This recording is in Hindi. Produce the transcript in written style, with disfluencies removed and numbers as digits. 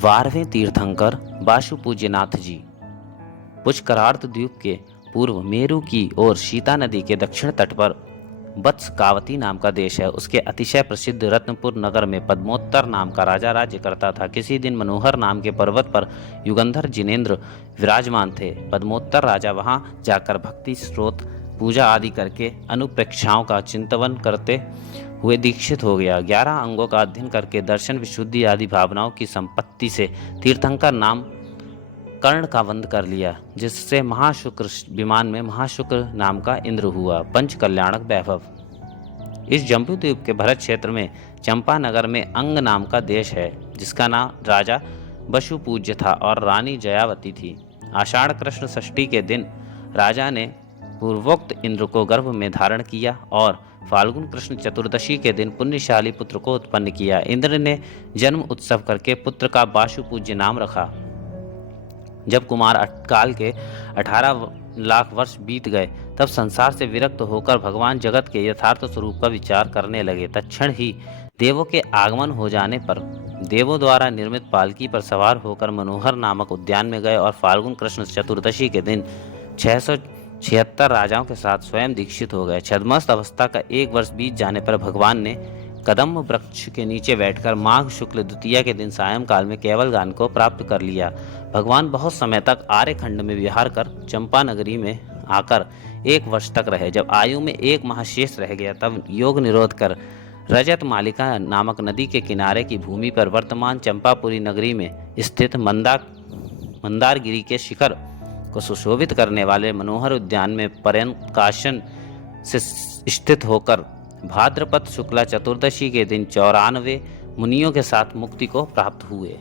12वें तीर्थंकर बाशु पूज्यनाथ जी पुष्करार्थ द्वीप के पूर्व मेरु की ओर शीता नदी के दक्षिण तट पर वत्स कावती नाम का देश है। उसके अतिशय प्रसिद्ध रत्नपुर नगर में पद्मोत्तर नाम का राजा राज्य करता था। किसी दिन मनोहर नाम के पर्वत पर युगंधर जिनेन्द्र विराजमान थे। पद्मोत्तर राजा वहां जाकर भक्ति स्रोत पूजा आदि करके अनुप्रेक्षाओं का चिंतन करते हुए दीक्षित हो गया। 11 अंगों का अध्ययन करके दर्शन विशुद्धि आदि भावनाओं की संपत्ति से तीर्थंकर नाम कर्ण का वंद कर लिया, जिससे महाशुक्र विमान में महाशुक्र नाम का इंद्र हुआ। पंच कल्याणक वैभव। इस जम्बू द्वीप के भरत क्षेत्र में चंपा नगर में अंग नाम का देश है, जिसका नाम राजा बशु पूज्य था और रानी जयावती थी। आषाढ़ कृष्ण षष्ठी के दिन राजा ने पूर्वोक्त इंद्र को गर्भ में धारण किया और फाल्गुन कृष्ण चतुर्दशी के दिन पुण्यशाली पुत्र को उत्पन्न किया। इंद्र ने जन्म उत्सव करके पुत्र का बाशु पूज्य नाम रखा। जब कुमार काल के 18 लाख वर्ष बीत गए, तब संसार से विरक्त होकर भगवान जगत के यथार्थ स्वरूप का विचार करने लगे। तत्क्षण ही देवों के आगमन हो जाने पर देवों द्वारा निर्मित पालकी पर सवार होकर मनोहर नामक उद्यान में गए और फाल्गुन कृष्ण चतुर्दशी के दिन 676 राजाओं के साथ स्वयं दीक्षित हो गए। छद्मस्त अवस्था का 1 वर्ष बीत जाने पर भगवान ने कदम्ब वृक्ष के नीचे बैठकर माघ शुक्ल द्वितीया के दिन सायंकाल में केवल ज्ञान को प्राप्त कर लिया। भगवान बहुत समय तक आर्यखंड में विहार कर चंपा नगरी में आकर 1 वर्ष तक रहे। जब आयु में 1 माह शेष रह गया, तब योग निरोध कर रजत मालिका नामक नदी के किनारे की भूमि पर वर्तमान चंपापुरी नगरी में स्थित मंदारगिरी के शिखर को सुशोभित करने वाले मनोहर उद्यान में पर्यंकाशन से स्थित होकर भाद्रपद शुक्ला चतुर्दशी के दिन 94 मुनियों के साथ मुक्ति को प्राप्त हुए।